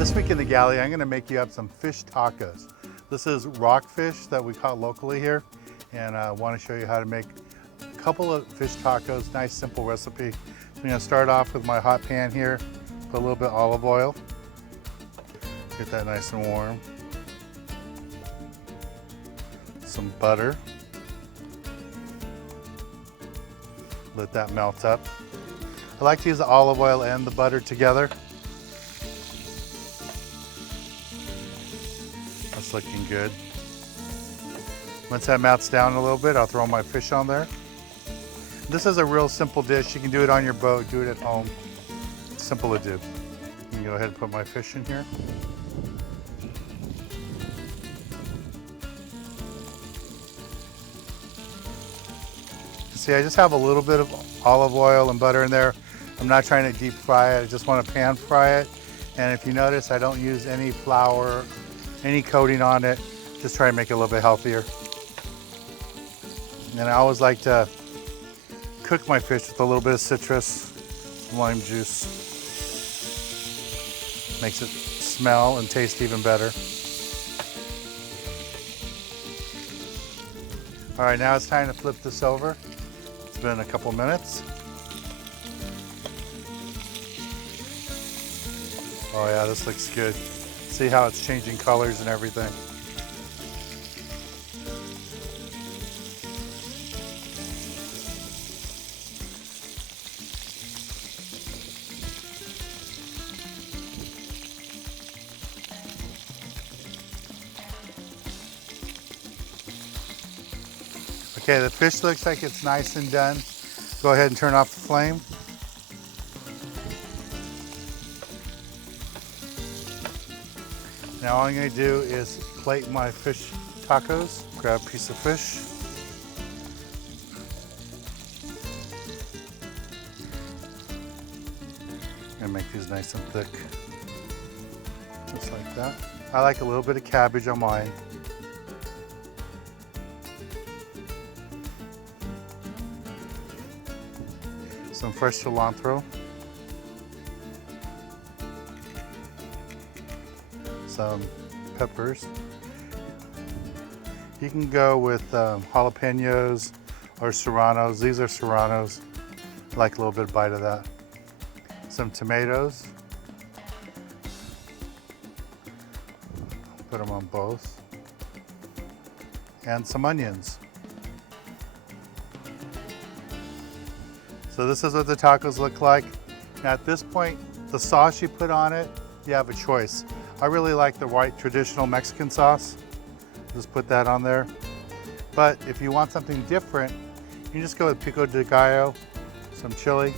This week in the galley, I'm going to make you up some fish tacos. This is rockfish that we caught locally here, and I want to show you how to make a couple of fish tacos. Nice, simple recipe. I'm going to start off with my hot pan here, put a little bit of olive oil, get that nice and warm. Some butter. Let that melt up. I like to use the olive oil and the butter together. That's looking good. Once that melts down a little bit, I'll throw my fish on there. This is a real simple dish. You can do it on your boat, do it at home. It's simple to do. You can go ahead and put my fish in here. See, I just have a little bit of olive oil and butter in there. I'm not trying to deep fry it. I just want to pan fry it. And if you notice, I don't use any flour, any coating on it. Just try to make it a little bit healthier. And I always like to cook my fish with a little bit of citrus, lime juice. Makes it smell and taste even better. All right, now it's time to flip this over. It's been a couple minutes. Oh yeah, this looks good. See how it's changing colors and everything. Okay, the fish looks like it's nice and done. Go ahead and turn off the flame. Now all I'm going to do is plate my fish tacos. Grab a piece of fish. And make these nice and thick. Just like that. I like a little bit of cabbage on mine. Some fresh cilantro. Some peppers. You can go with jalapenos or serranos. These are serranos. I like a little bit of bite of that. Some tomatoes. Put them on both. And some onions. So this is what the tacos look like. Now at this point, the sauce you put on it, you have a choice. I really like the white traditional Mexican sauce. Just put that on there. But if you want something different, you can just go with pico de gallo, some chili,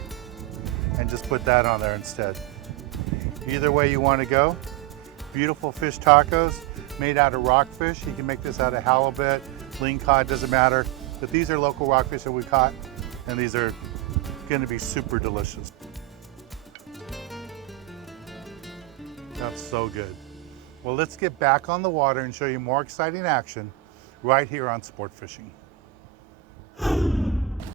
and just put that on there instead. Either way you want to go. Beautiful fish tacos made out of rockfish. You can make this out of halibut, lean cod, doesn't matter. But these are local rockfish that we caught, and these are going to be super delicious. That's so good. Well, let's get back on the water and show you more exciting action right here on Sport Fishing.